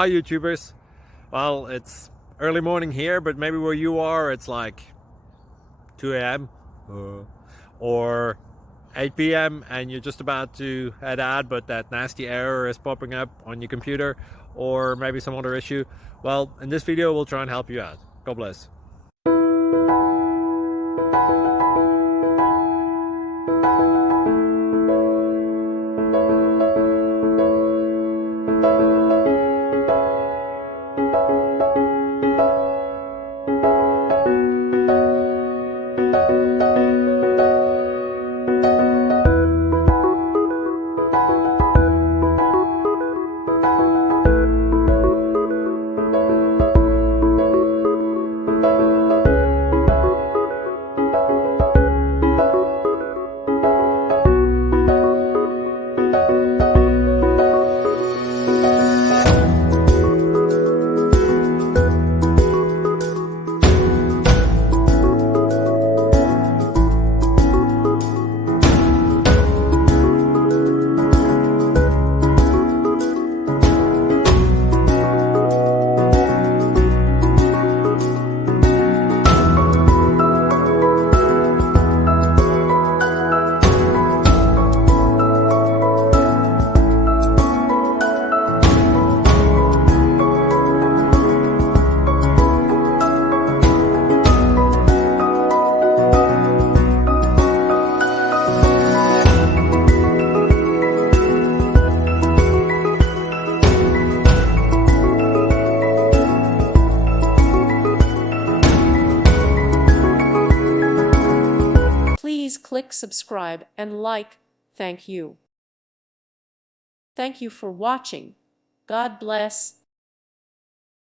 Hi YouTubers. Well, it's early morning here, but maybe where you are it's like 2 a.m. or 8 p.m. and you're just about to head out, but that nasty error is popping up on your computer, or maybe some other issue. Well, in this video we'll try and help you out. God bless. Please click subscribe and like. Thank you. Thank you for watching. God bless.